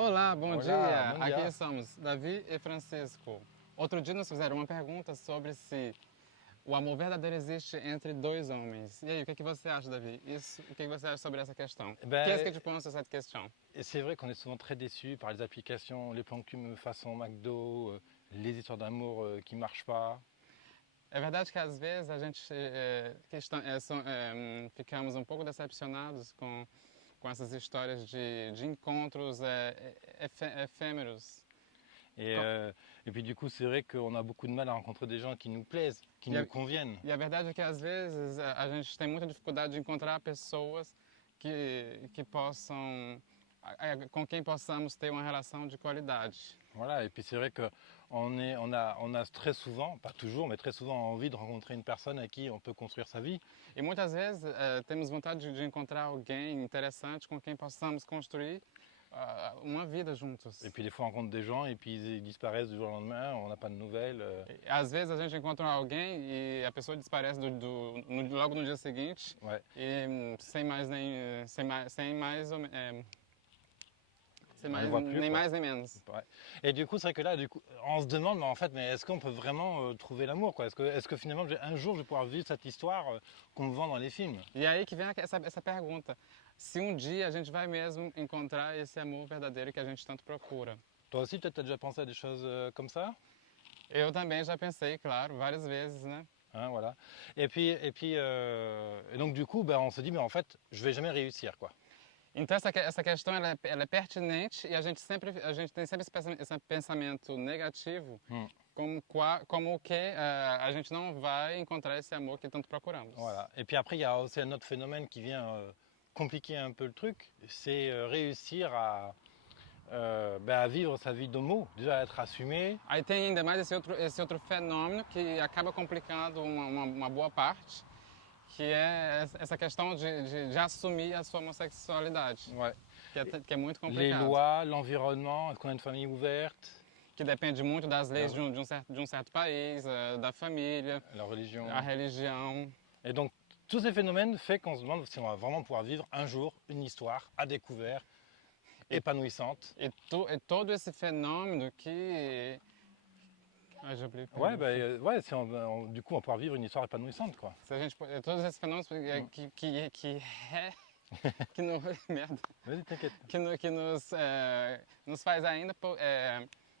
Olá, bom Olá, dia! bom Aqui dia. estamos, Davi e Francisco. Outro dia nos fizeram uma pergunta sobre se o amor verdadeiro existe entre dois homens. E aí, o que você acha, Davi? O que você acha sobre essa questão? Qu'est-ce que Ben, tu penses sur cette question? c'est vrai qu'on est souvent très déçus par les applications, les plans cul façon McDo, les histoires d'amour qui marchent pas. É verdade que às vezes a gente ficamos um pouco decepcionados com essas histórias de encontros efêmeros. Et, Co- euh, et puis du coup, c'est vrai qu'on a beaucoup de mal à rencontrer des gens qui nous plaisent, qui E nous a, conviennent. e a verdade é que às vezes a gente tem muita dificuldade de encontrar pessoas que possam, com quem possamos ter uma relação de qualidade. Voilà, et puis c'est vrai on a très souvent, pas toujours, mais très souvent envie de rencontrer une personne à qui on peut construire sa vie. E muitas vezes temos vontade de encontrar alguém interessante com quem possamos construir uma vida juntos. Et puis des fois on rencontre des gens et puis ils disparaissent du jour au lendemain, on n'a pas de nouvelles. Às vezes a gente encontra alguém e a pessoa desaparece logo no dia seguinte Ouais. e sem mais nem sem mais ou, sem On mais, ne voit plus, nem quoi. mais nem menos. Ouais. Et du coup, c'est vrai que là, on se demande, mais en fait, mais est-ce qu'on peut vraiment trouver l'amour, quoi? Est-ce que finalement, un jour, je vais pouvoir vivre cette histoire qu'on me vend dans les films? E aí que vem essa pergunta. Se um dia a gente vai mesmo encontrar esse amor verdadeiro que a gente tanto procura. Toi aussi, peut-être, t'as déjà pensé à des choses comme ça? Eu também já pensei, claro, várias vezes, né? Hein, voilà. Et donc, du coup, ben, on se dit, mais en fait, je vais jamais réussir, quoi. Então essa questão ela é pertinente e a gente tem sempre esse pensamento negativo como o que a gente não vai encontrar esse amor que tanto procuramos. Voilà. Et puis après, il y a aussi un autre phénomène qui vient compliquer un peu le truc, c'est réussir à vivre sa vie d'homo, déjà être assumé. Aí tem ainda mais esse outro fenômeno que acaba complicando uma boa parte, que é essa questão de assumir a sua homossexualidade, Ouais. que é muito Les complicado. lois, l'environnement, est-ce qu'on a une famille ouverte, Que depende muito das leis de um certo país, da família, la religion. a religião. Et donc, tous ces phénomènes font qu'on se demande si on va vraiment pouvoir vivre un jour une histoire à découvert, épanouissante. E todo esse fenômeno que... Ah, já oubliu. Ouais, ouais, si du coup, on va pouvoir vivre une histoire épanouissante, quoi. Se a gente, todos esses fenômenos que no, merda, Vas-y, t'inquiète. que nos faz ainda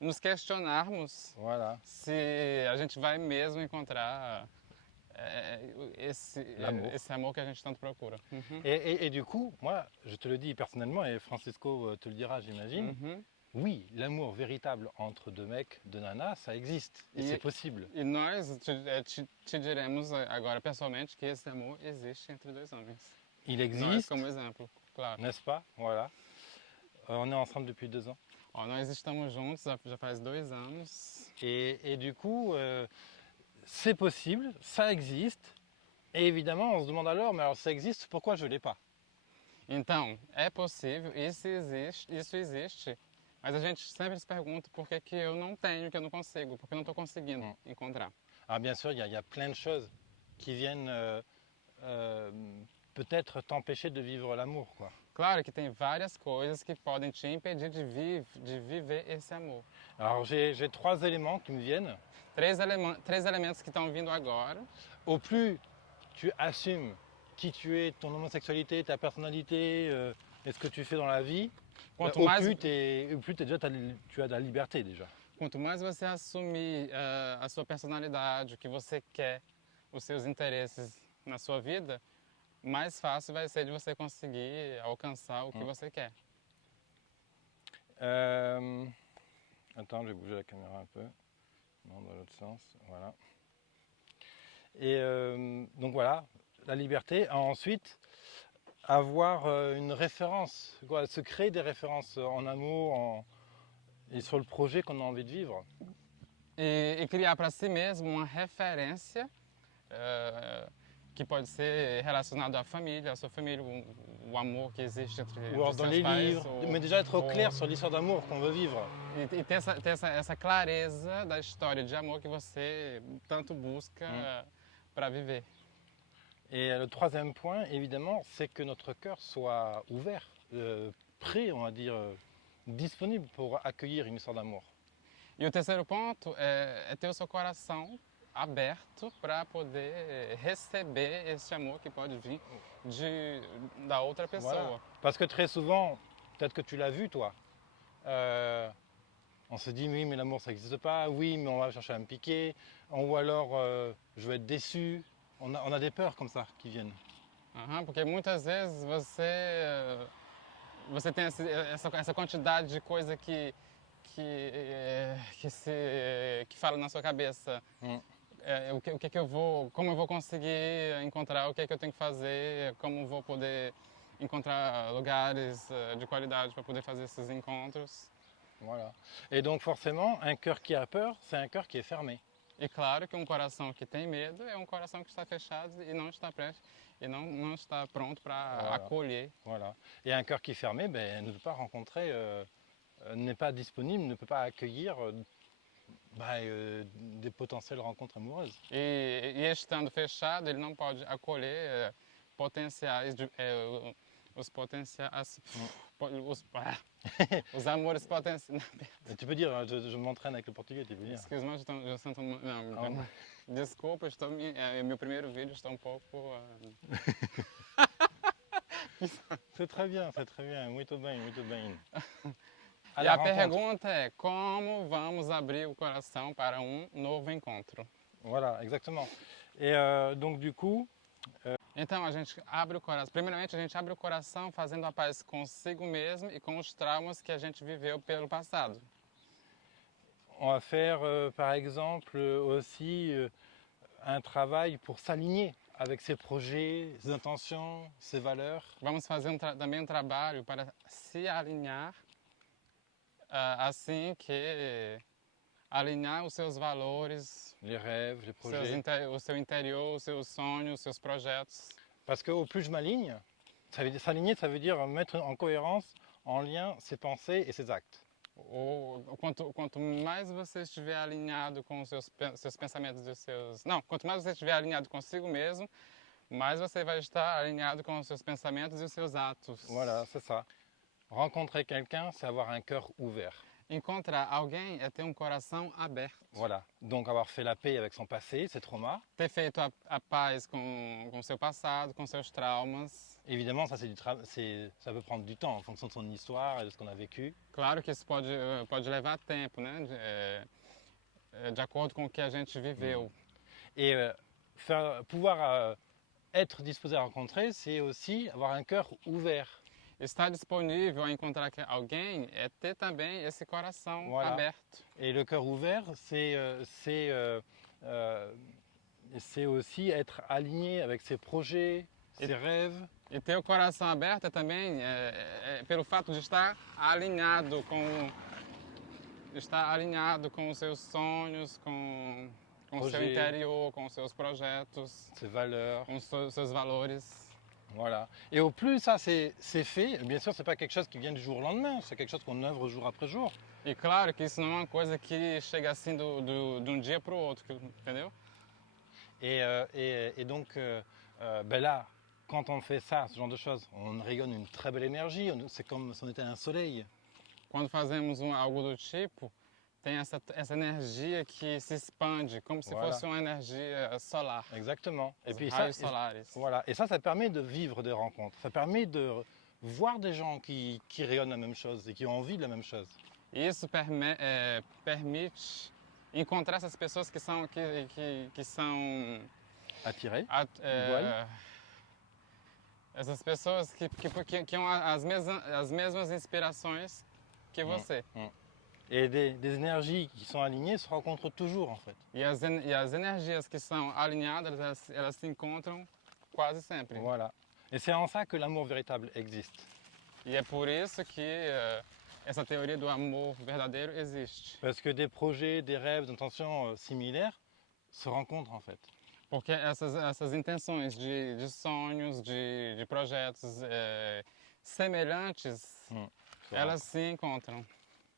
nos questionarmos Voilà. se a gente vai mesmo encontrar L'amour. esse amor que a gente tanto procura. Et du coup, moi, je te le dis personnellement, et Francisco te le dira, j'imagine, oui, l'amour véritable entre deux mecs, deux nanas, ça existe, et c'est possible. E nós te diremos agora pessoalmente que esse amor existe entre dois homens. Il Nós existe, como exemplo, claro. n'est-ce pas? Voilà. On est ensemble depuis 2 ans. Ó, nós estamos juntos já faz 2 anos. Et du coup, c'est possible, ça existe. Et évidemment, on se demande alors, mais alors ça existe, pourquoi je ne l'ai pas? Então, é possível, isso existe, mas a gente sempre se pergunta por que eu não tenho, que eu não consigo, porque eu não estou conseguindo encontrar. Alors bien sûr, il y a plein de choses qui viennent peut-être t'empêcher de vivre l'amour, quoi. Claro que tem várias coisas que podem te impedir de viver esse amor. Alors j'ai 3 éléments qui me viennent. Três elementos que estão vindo agora. Au plus tu assumes qui tu es, ton homosexualité, ta personnalité, et ce que tu fais dans la vie, au plus, tu as de la liberté déjà. Quanto mais você assumir a sua personalidade, o que você quer, os seus interesses na sua vida, mais fácil vai ser de você conseguir alcançar o que você quer. Attends, je vais bouger la caméra un peu. Non, dans l'autre sens, voilà. Et donc voilà, la liberté. Ensuite, avoir une référence, quoi, se créer des références en amour et sur le projet qu'on a envie de vivre. E criar para si mesmo uma referência que pode ser relacionado à família, à sua família, o amor que existe entre Ou alors dans les livres, mais déjà être au clair sur l'histoire d'amour qu'on veut vivre. E ter essa clareza da história de amor que você tanto busca para viver. Et le troisième point, évidemment, c'est que notre cœur soit ouvert, prêt, on va dire, disponible pour accueillir une histoire d'amour. E o terceiro ponto é ter o seu coração aberto para poder receber esse amor que pode vir da outra pessoa. Voilà. Parce que très souvent, peut-être que tu l'as vu toi, on se dit oui mais l'amour ça n'existe pas, oui mais on va chercher à me piquer, ou alors je vais être déçu. On a des peurs comme ça qui viennent. Porque muitas vezes você tem essa quantidade de coisa que fala na sua cabeça. O que eu vou, como eu vou conseguir encontrar, o que eu tenho que fazer, como vou poder encontrar lugares de qualidade para poder fazer esses encontros. Voilà. Et donc forcément, un cœur qui a peur, c'est un cœur qui est fermé. E claro que um coração que tem medo é um coração que está fechado e não está prestes e não está pronto para Voilà. acolher. Voilà. Et un cœur qui est fermé, ben, ne peut pas rencontrer, n'est pas disponible, ne peut pas accueillir des potentielles rencontres amoureuses. E estando fechado, ele não pode acolher potenciais, os potenciais, os amores potenciais. Tu peux dire, je m'entraîne avec le portugais, tu peux dire. Excuse-moi, eu sinto, não, desculpa, meu primeiro vídeo está um pouco... C'est très bien, muito bem, muito bem. E a pergunta é, como vamos abrir o coração para um novo encontro? Voilà, exactement. Et donc du coup... Então a gente abre o coração, primeiramente a gente abre o coração fazendo a paz consigo mesmo e com os traumas que a gente viveu pelo passado. On va faire par exemple aussi un travail pour s'aligner avec ses projets, ses intentions, ses valeurs. Vamos fazer também um trabalho para se alinhar, assim que alinhar os seus valores, les rêves, les projets. O seu interior, os seus sonhos, os seus projetos. Parce qu'au plus je m'aligne, s'aligner ça veut dire mettre en cohérence, en lien ses pensées et ses actes. Quanto mais você estiver alinhado com os seus pensamentos e os seus... Não, quanto mais você estiver alinhado consigo mesmo, mais você vai estar alinhado com os seus pensamentos e os seus atos. Voilà, c'est ça. Rencontrer quelqu'un, c'est avoir un cœur ouvert. Encontrar alguém é ter um coração aberto. Voilà, donc avoir fait la paix avec son passé, ses traumas. Ter feito a paz com o seu passado, com seus traumas. Évidemment, ça, ça peut prendre du temps en fonction de son histoire et de ce qu'on a vécu. Claro que isso pode levar tempo, né? De acordo com o que a gente viveu. Et pouvoir être disposé à rencontrer, c'est aussi avoir un cœur ouvert. Estar disponível a encontrar alguém é ter também esse coração voilà. aberto. Et le cœur ouvert, c'est aussi être aligné avec ses projets, ses rêves. E ter o coração aberto é também pelo fato de estar alinhado com os seus sonhos, com o seu interior, com os seus projetos, ses valeurs, com os seus valores. Voilà. Et au plus ça c'est fait, bien sûr c'est pas quelque chose qui vient du jour au lendemain, c'est quelque chose qu'on œuvre jour après jour. E claro que isso não é uma coisa que chega assim de um dia para o outro, entendeu? Et donc là, quand on fait ça, ce genre de choses, on rayonne une très belle énergie, c'est comme si on était un soleil. Quando fazemos algo do tipo, tem essa energia que se expande, como se fosse uma energia solar. Exactement. Et puis raios solares. Voilà. Et ça permet de vivre des rencontres. Ça permet de voir des gens qui rayonnent la même chose et qui ont envie de la même chose. Isso permite encontrar essas pessoas que são attirées, essas pessoas que ont as mesmas inspirações que você. Et des énergies qui sont alignées se rencontrent toujours en fait. E as energias que são alinhadas, elas se encontram quase sempre. Voilà. Et c'est en ça que l'amour véritable existe. E é por isso que essa teoria do amor verdadeiro existe. Parce que des projets, des rêves, des intentions similaires se rencontrent en fait. Porque essas intenções de sonhos, de projetos semelhantes, elas se encontram.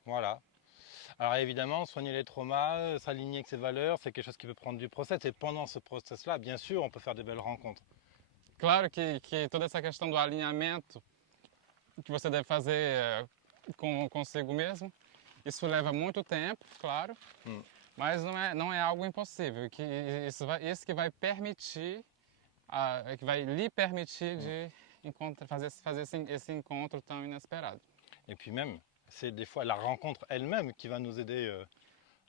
Voilà. Alors évidemment, soigner les traumas, s'aligner avec ses valeurs, c'est quelque chose qui peut prendre du process. Et pendant ce process-là, bien sûr, on peut faire de belles rencontres. Claro que toda essa questão do alinhamento que você deve fazer consigo mesmo. Isso leva muito tempo, claro, mas não é algo impossível. Que isso que vai permitir, que vai lhe permitir de fazer esse encontro tão inesperado. Et puis même, c'est des fois la rencontre elle-même qui va nous aider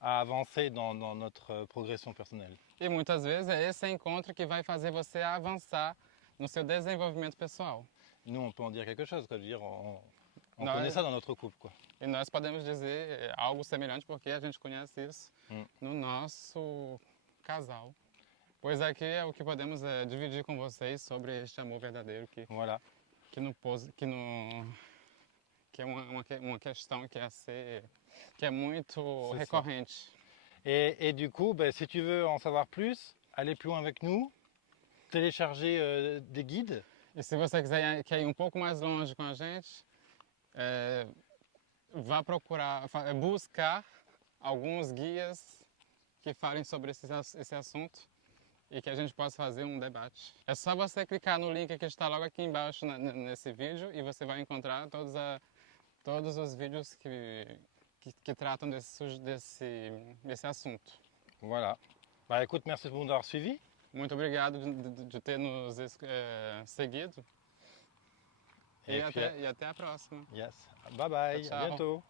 à avancer dans notre progression personnelle. E muitas vezes é esse encontro que vai fazer você avançar no seu desenvolvimento pessoal. Nous, on peut en dire quelque chose, quoi. Je veux dire, on Non, connaît ça dans notre couple, quoi. E nós podemos dizer algo semelhante porque a gente conhece isso no nosso casal. Pois aqui é o que podemos dividir com vocês sobre este amor verdadeiro Voilà. que é uma questão que é muito recorrente. Et du coup, ben, si tu veux en savoir plus, aller plus loin avec nous, télécharger des guides. E se você quer ir um pouco mais longe com a gente, vá buscar alguns guias que falem sobre esse assunto e que a gente possa fazer um debate. É só você clicar no link que está logo aqui embaixo nesse vídeo e você vai encontrar todos os vídeos que tratam desse assunto. Voilà. Bah écoute, merci de nous avoir suivis. Muito obrigado de ter nos seguido. E até a próxima. Yes. Bye bye, Tchau. à bientôt.